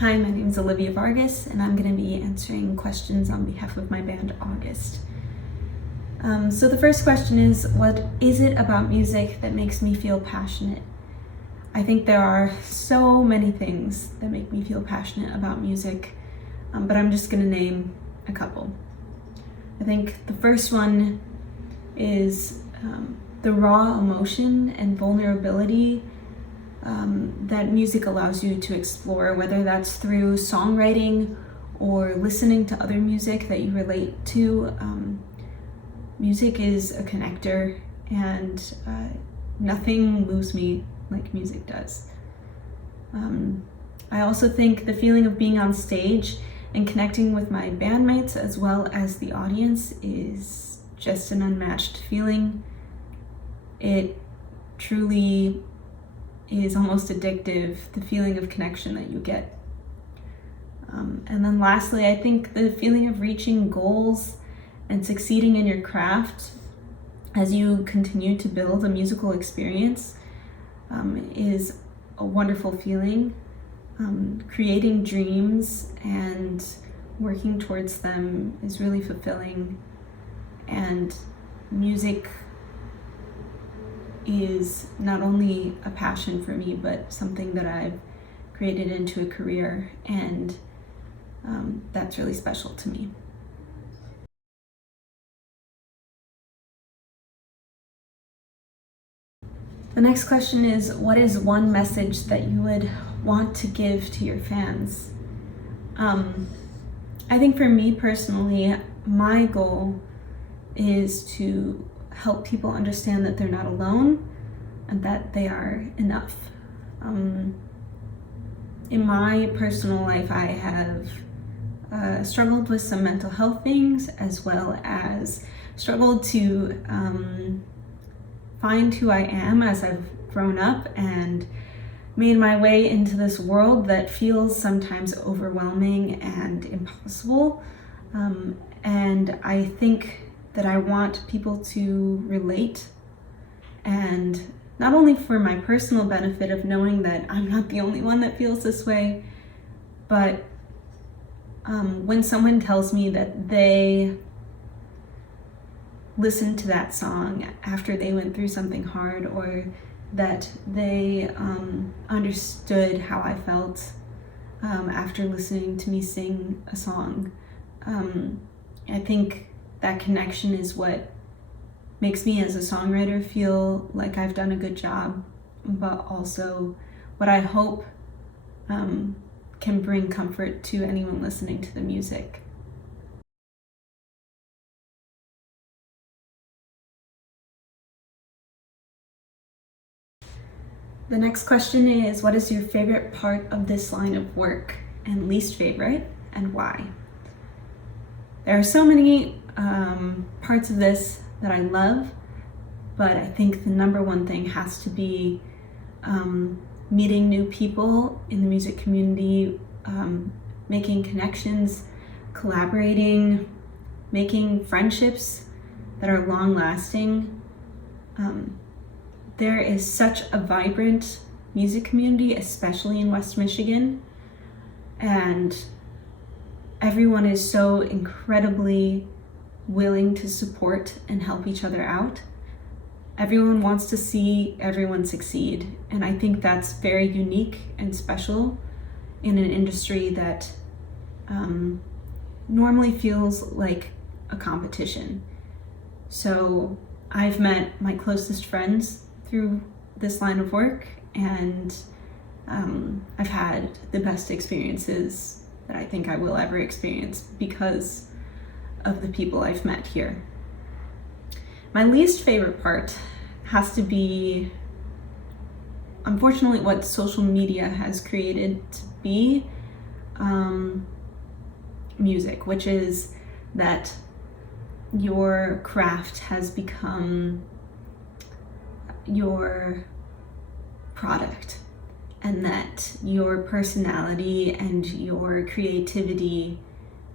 Hi, my name is Olivia Vargas, and I'm going to be answering questions on behalf of my band, August. So the first question is, what is it about music that makes me feel passionate? I think there are so many things that make me feel passionate about music, but I'm just going to name a couple. I think the first one is the raw emotion and vulnerability that music allows you to explore, whether that's through songwriting or listening to other music that you relate to. Music is a connector, and nothing moves me like music does. I also think the feeling of being on stage and connecting with my bandmates as well as the audience is just an unmatched feeling. It truly is almost addictive, the feeling of connection that you get. And then lastly, I think the feeling of reaching goals and succeeding in your craft as you continue to build a musical experience is a wonderful feeling. Creating dreams and working towards them is really fulfilling, and music is not only a passion for me, but something that I've created into a career, and that's really special to me. The next question is, what is one message that you would want to give to your fans? I think for me personally, my goal is to help people understand that they're not alone and that they are enough. In my personal life, I have struggled with some mental health things, as well as struggled to find who I am as I've grown up and made my way into this world that feels sometimes overwhelming and impossible. And I think that I want people to relate, and not only for my personal benefit of knowing that I'm not the only one that feels this way, but when someone tells me that they listened to that song after they went through something hard, or that they understood how I felt after listening to me sing a song, I think that connection is what makes me as a songwriter feel like I've done a good job, but also what I hope can bring comfort to anyone listening to the music. The next question is, what is your favorite part of this line of work, and least favorite, and why? There are so many parts of this that I love, but I think the number one thing has to be meeting new people in the music community, making connections, collaborating, making friendships that are long-lasting. There is such a vibrant music community, especially in West Michigan, and everyone is so incredibly willing to support and help each other out. Everyone wants to see everyone succeed, and I think that's very unique and special in an industry that normally feels like a competition. So I've met my closest friends through this line of work, and I've had the best experiences that I think I will ever experience because of the people I've met here. My least favorite part has to be, unfortunately, what social media has created to be music, which is that your craft has become your product, and that your personality and your creativity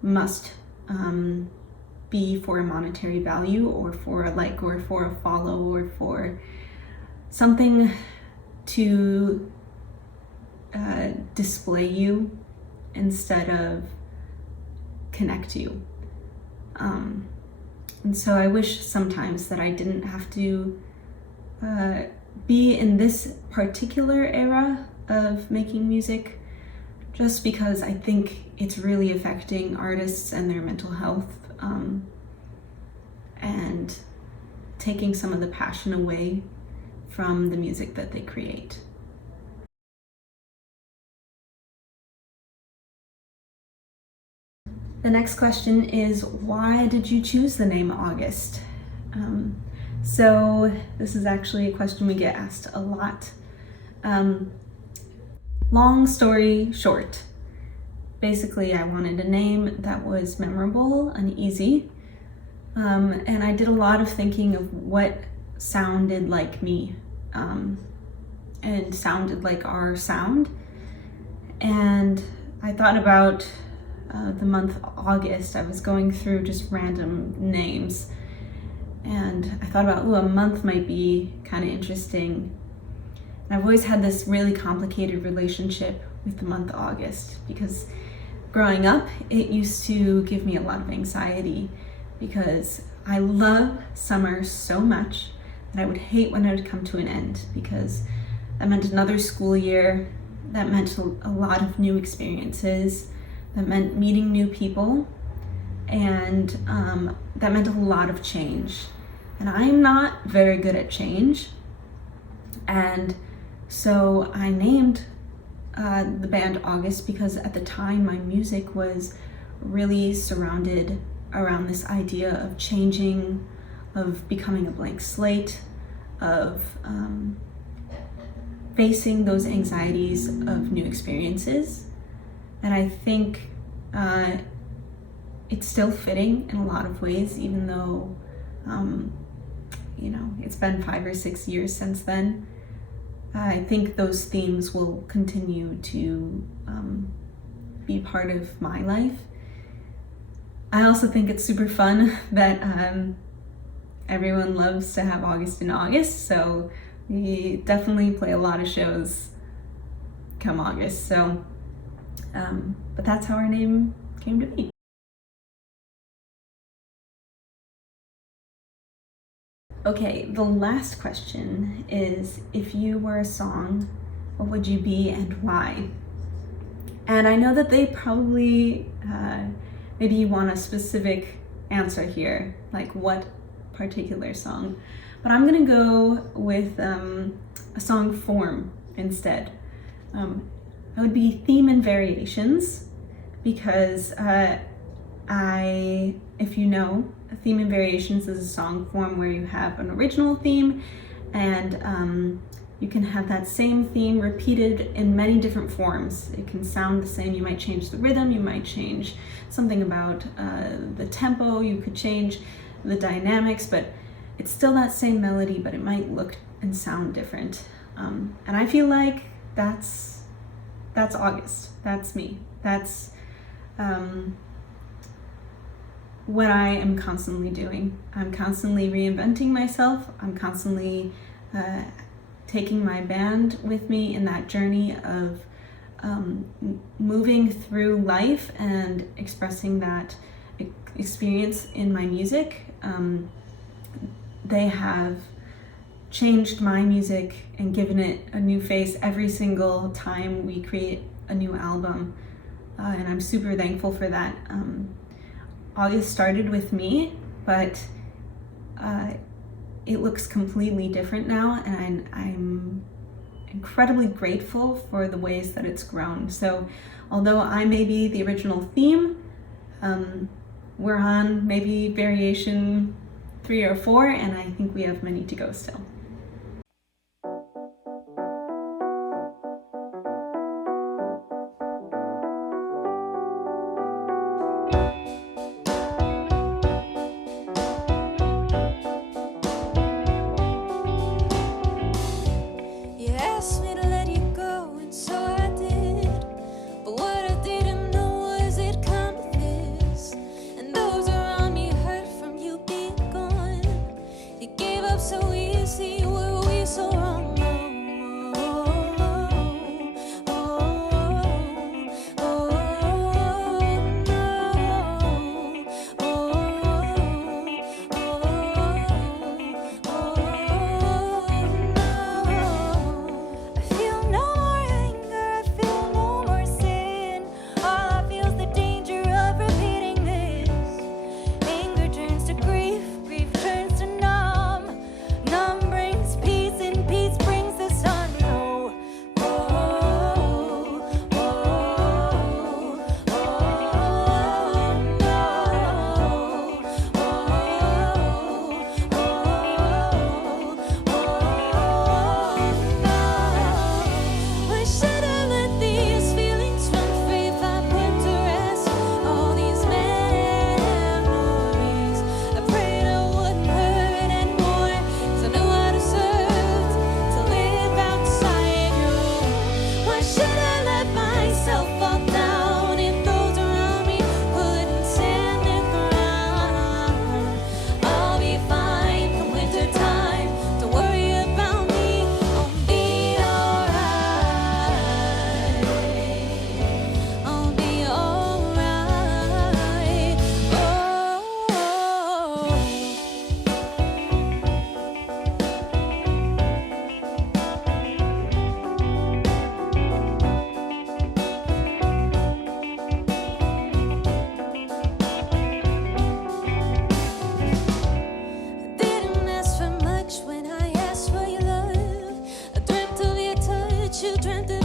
must be for a monetary value, or for a like, or for a follow, or for something to display you instead of connect you. And so I wish sometimes that I didn't have to be in this particular era of making music, just because I think it's really affecting artists and their mental health, and taking some of the passion away from the music that they create. The next question is, why did you choose the name August? So this is actually a question we get asked a lot. Long story short, basically I wanted a name that was memorable and easy, and I did a lot of thinking of what sounded like me, and sounded like our sound. And I thought about the month August. I was going through just random names, and I thought about, a month might be kind of interesting. And I've always had this really complicated relationship with the month August, because growing up, it used to give me a lot of anxiety, because I love summer so much that I would hate when it would come to an end, because that meant another school year, that meant a lot of new experiences, that meant meeting new people, and that meant a lot of change. And I'm not very good at change. And so I named the band August because at the time my music was really surrounded around this idea of changing, of becoming a blank slate, of facing those anxieties of new experiences. And I think it's still fitting in a lot of ways, even though it's been 5 or 6 years since then. I think those themes will continue to be part of my life. I also think it's super fun that everyone loves to have August in August, so we definitely play a lot of shows come August. So, but that's how our name came to be. Okay, the last question is, if you were a song, what would you be and why? And I know that they probably, maybe you want a specific answer here, like what particular song, but I'm gonna go with a song form instead. It would be theme and variations, because if you know, a theme and variations is a song form where you have an original theme, and you can have that same theme repeated in many different forms. It can sound the same. You might change the rhythm, you might change something about the tempo, you could change the dynamics, but it's still that same melody, but it might look and sound different. And I feel like that's August. That's me. That's what I am constantly doing. I'm constantly reinventing myself. I'm constantly taking my band with me in that journey of moving through life and expressing that experience in my music. They have changed my music and given it a new face every single time we create a new album, and I'm super thankful for that. August started with me, but it looks completely different now, and I'm incredibly grateful for the ways that it's grown. So although I may be the original theme, we're on maybe variation 3 or 4, and I think we have many to go still. children.